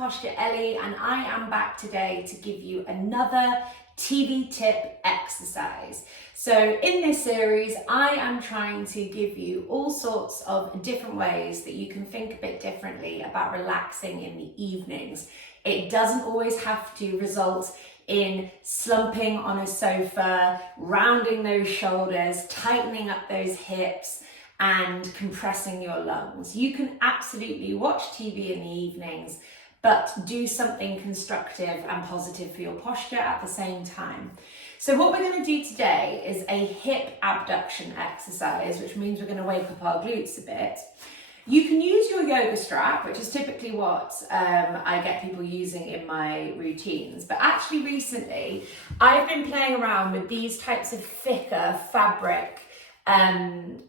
Posture Ellie, and I am back today to give you another TV tip exercise. So in this series, I am trying to give you all sorts of different ways that you can think a bit differently about relaxing in the evenings. It doesn't always have to result in slumping on a sofa, rounding those shoulders, tightening up those hips, and compressing your lungs. You can absolutely watch TV in the evenings, but do something constructive and positive for your posture at the same time. So what we're going to do today is a hip abduction exercise, which means we're going to wake up our glutes a bit. You can use your yoga strap, which is typically what I get people using in my routines. But actually recently, I've been playing around with these types of thicker fabric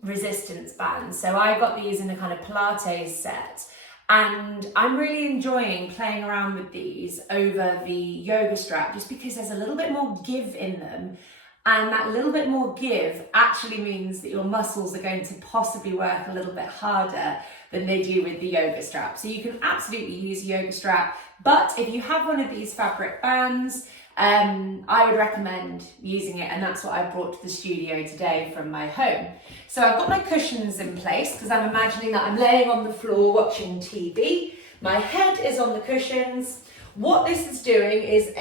resistance bands. So I got these in a kind of Pilates set, and I'm really enjoying playing around with these over the yoga strap just because there's a little bit more give in them, and that little bit more give actually means that your muscles are going to possibly work a little bit harder than they do with the yoga strap. So you can absolutely use a yoga strap, but if you have one of these fabric bands, I would recommend using it, and that's what I brought to the studio today from my home. So I've got my cushions in place because I'm imagining that I'm laying on the floor watching TV. My head is on the cushions. What this is doing is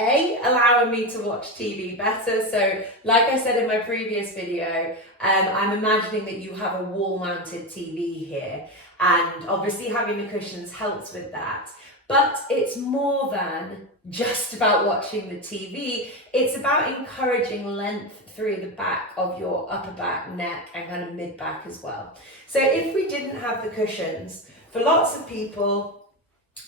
allowing me to watch TV better. So like I said in my previous video, I'm imagining that you have a wall-mounted TV here, and obviously having the cushions helps with that. But it's more than just about watching the TV. It's about encouraging length through the back of your upper back, neck, and kind of mid back as well. So if we didn't have the cushions, for lots of people,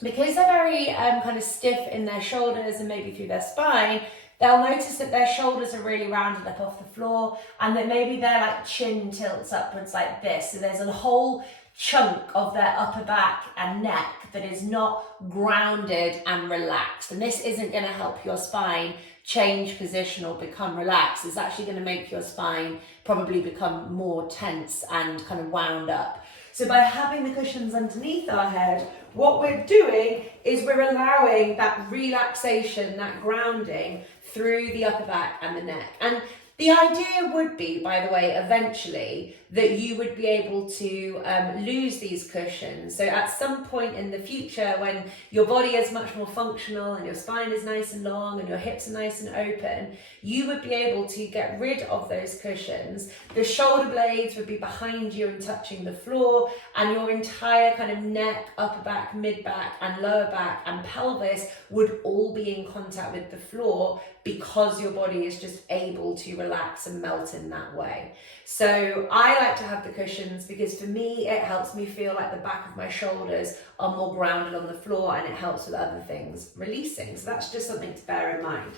because they're very kind of stiff in their shoulders and maybe through their spine, they'll notice that their shoulders are really rounded up off the floor, and that maybe their like chin tilts upwards like this. So there's a whole chunk of their upper back and neck that is not grounded and relaxed, and this isn't going to help your spine change position or become relaxed. It's actually going to make your spine probably become more tense and kind of wound up. So by having the cushions underneath our head, what we're doing is we're allowing that relaxation, that grounding through the upper back and the neck. And the idea would be, by the way, eventually, that you would be able to lose these cushions. So at some point in the future, when your body is much more functional and your spine is nice and long and your hips are nice and open, you would be able to get rid of those cushions. The shoulder blades would be behind you and touching the floor, and your entire kind of neck, upper back, mid back, and lower back and pelvis would all be in contact with the floor, because your body is just able to relax and melt in that way. So I like to have the cushions because for me, it helps me feel like the back of my shoulders are more grounded on the floor, and it helps with other things releasing. So that's just something to bear in mind.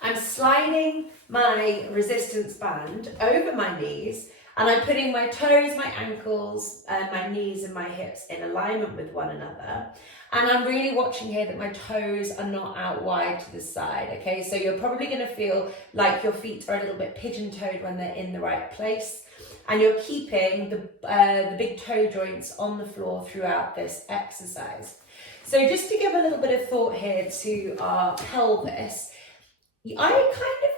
I'm sliding my resistance band over my knees, and I'm putting my toes, my ankles, my knees and my hips in alignment with one another. And I'm really watching here that my toes are not out wide to the side, okay? So you're probably gonna feel like your feet are a little bit pigeon-toed when they're in the right place. And you're keeping the big toe joints on the floor throughout this exercise. So just to give a little bit of thought here to our pelvis, I kind of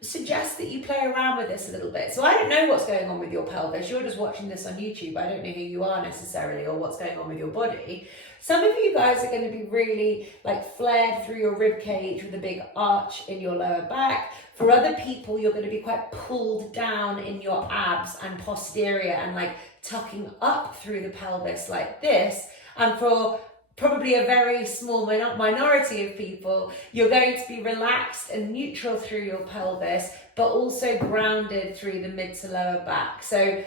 suggest that you play around with this a little bit. So I don't know what's going on with your pelvis. You're just watching this on YouTube. I don't know who you are necessarily or what's going on with your body. Some of you guys are going to be really like flared through your rib cage with a big arch in your lower back. For other people, you're going to be quite pulled down in your abs and posterior and like tucking up through the pelvis like this. And for probably a very small minority of people, you're going to be relaxed and neutral through your pelvis, but also grounded through the mid to lower back. So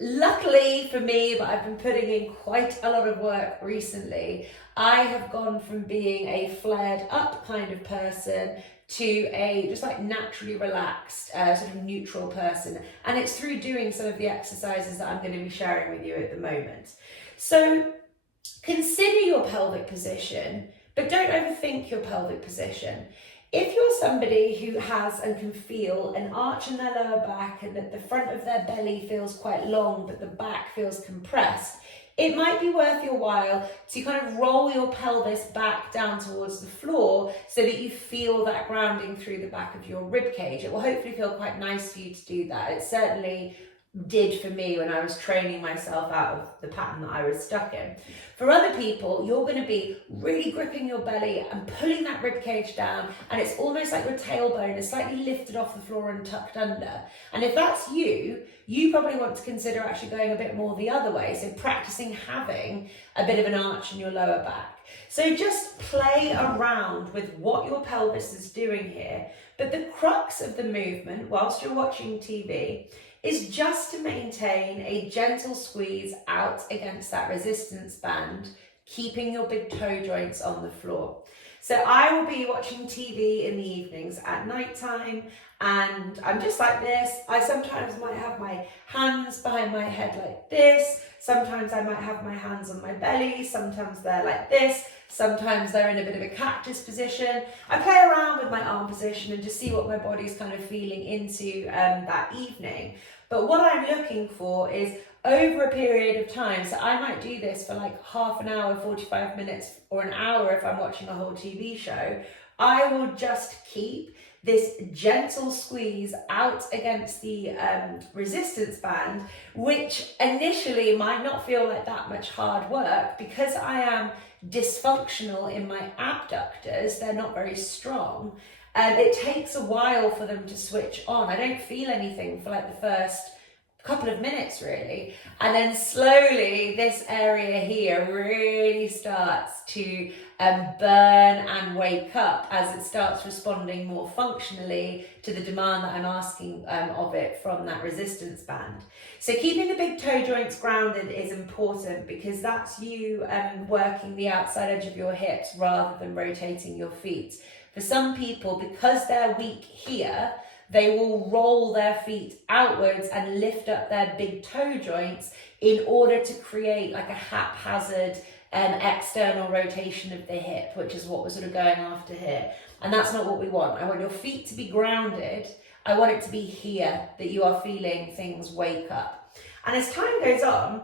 luckily for me, but I've been putting in quite a lot of work recently, I have gone from being a flared up kind of person to a just like naturally relaxed, sort of neutral person. And it's through doing some of the exercises that I'm going to be sharing with you at the moment. So consider your pelvic position, but don't overthink your pelvic position. If you're somebody who has and can feel an arch in their lower back and that the front of their belly feels quite long but the back feels compressed, it might be worth your while to kind of roll your pelvis back down towards the floor so that you feel that grounding through the back of your rib cage. It will hopefully feel quite nice for you to do that. It certainly did for me when I was training myself out of the pattern that I was stuck in. For other people, you're going to be really gripping your belly and pulling that rib cage down, and it's almost like your tailbone is slightly lifted off the floor and tucked under. And if that's you, you probably want to consider actually going a bit more the other way, so practicing having a bit of an arch in your lower back. So just play around with what your pelvis is doing here, but the crux of the movement whilst you're watching TV is just to maintain a gentle squeeze out against that resistance band, keeping your big toe joints on the floor. So I will be watching TV in the evenings at night time, and I'm just like this. I sometimes might have my hands behind my head like this. Sometimes I might have my hands on my belly. Sometimes they're like this. Sometimes they're in a bit of a cactus position. I play around with my arm position and just see what my body's kind of feeling into that evening. But what I'm looking for is over a period of time, so I might do this for like half an hour, 45 minutes, or an hour if I'm watching a whole TV show. I will just keep this gentle squeeze out against the resistance band, which initially might not feel like that much hard work because I am dysfunctional in my abductors. They're not very strong. It takes a while for them to switch on. I don't feel anything for like the first couple of minutes really, and then slowly this area here really starts to burn and wake up as it starts responding more functionally to the demand that I'm asking of it from that resistance band. So keeping the big toe joints grounded is important because that's you working the outside edge of your hips rather than rotating your feet. For some people, because they're weak here, they will roll their feet outwards and lift up their big toe joints in order to create like a haphazard external rotation of the hip, which is what we're sort of going after here. And that's not what we want. I want your feet to be grounded. I want it to be here that you are feeling things wake up. And as time goes on,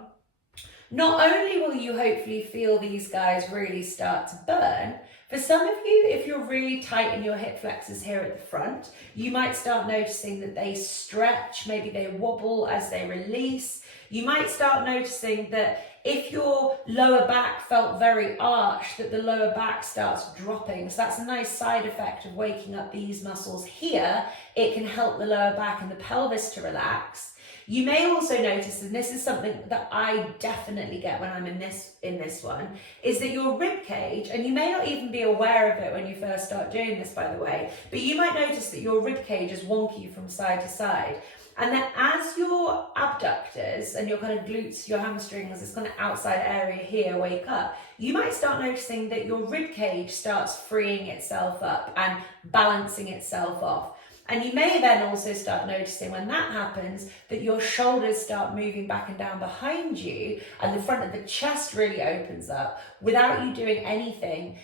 not only will you hopefully feel these guys really start to burn, for some of you, if you're really tight in your hip flexors here at the front, you might start noticing that they stretch, maybe they wobble as they release. You might start noticing that if your lower back felt very arched, that the lower back starts dropping. So that's a nice side effect of waking up these muscles here. It can help the lower back and the pelvis to relax. You may also notice, and this is something that I definitely get when I'm in this one, is that your rib cage, and you may not even be aware of it when you first start doing this, by the way, but you might notice that your rib cage is wonky from side to side. And then as your abductors and your kind of glutes, your hamstrings, this kind of outside area here wake up, you might start noticing that your rib cage starts freeing itself up and balancing itself off. And you may then also start noticing when that happens that your shoulders start moving back and down behind you and the front of the chest really opens up without you doing anything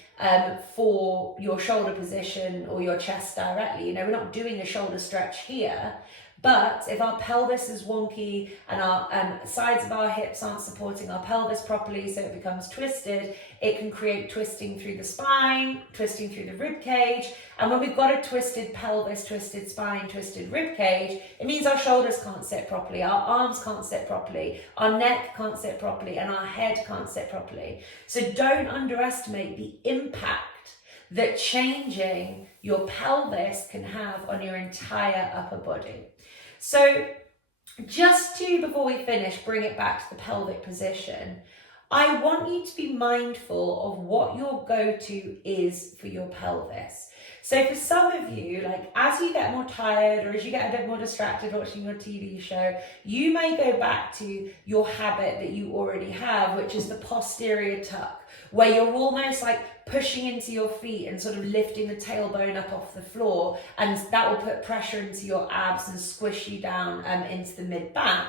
for your shoulder position or your chest directly. You know, we're not doing a shoulder stretch here. But if our pelvis is wonky and our sides of our hips aren't supporting our pelvis properly, so it becomes twisted, it can create twisting through the spine, twisting through the rib cage. And when we've got a twisted pelvis, twisted spine, twisted rib cage, it means our shoulders can't sit properly, our arms can't sit properly, our neck can't sit properly, and our head can't sit properly. So don't underestimate the impact that changing your pelvis can have on your entire upper body. So just to, before we finish, bring it back to the pelvic position, I want you to be mindful of what your go-to is for your pelvis. So for some of you, like as you get more tired or as you get a bit more distracted watching your TV show, you may go back to your habit that you already have, which is the posterior tuck, where you're almost like pushing into your feet and sort of lifting the tailbone up off the floor, and that will put pressure into your abs and squish you down into the mid-back.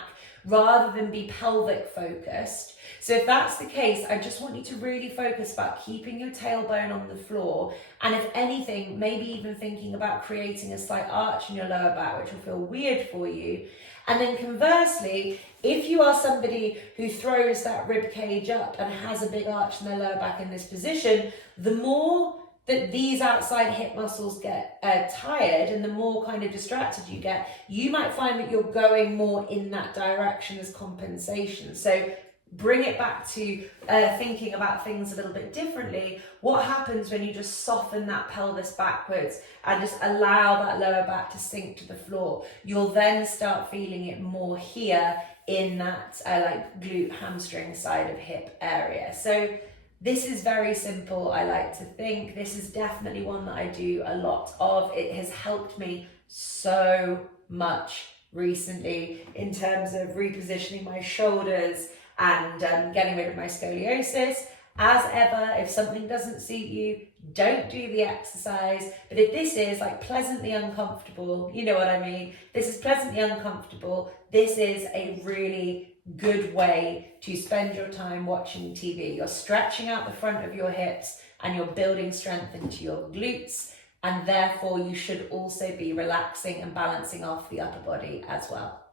rather than be pelvic focused. So if that's the case, I just want you to really focus about keeping your tailbone on the floor. And if anything, maybe even thinking about creating a slight arch in your lower back, which will feel weird for you. And then conversely, if you are somebody who throws that rib cage up and has a big arch in their lower back in this position, the more that these outside hip muscles get tired and the more kind of distracted you get, you might find that you're going more in that direction as compensation. So bring it back to thinking about things a little bit differently. What happens when you just soften that pelvis backwards and just allow that lower back to sink to the floor? You'll then start feeling it more here in that like glute hamstring side of hip area. So this is very simple, I like to think. This is definitely one that I do a lot of. It has helped me so much recently in terms of repositioning my shoulders and getting rid of my scoliosis. As ever, if something doesn't suit you, don't do the exercise. But if this is like pleasantly uncomfortable, you know what I mean? This is pleasantly uncomfortable. This is a really good way to spend your time watching TV. You're stretching out the front of your hips and you're building strength into your glutes. And therefore you should also be relaxing and balancing off the upper body as well.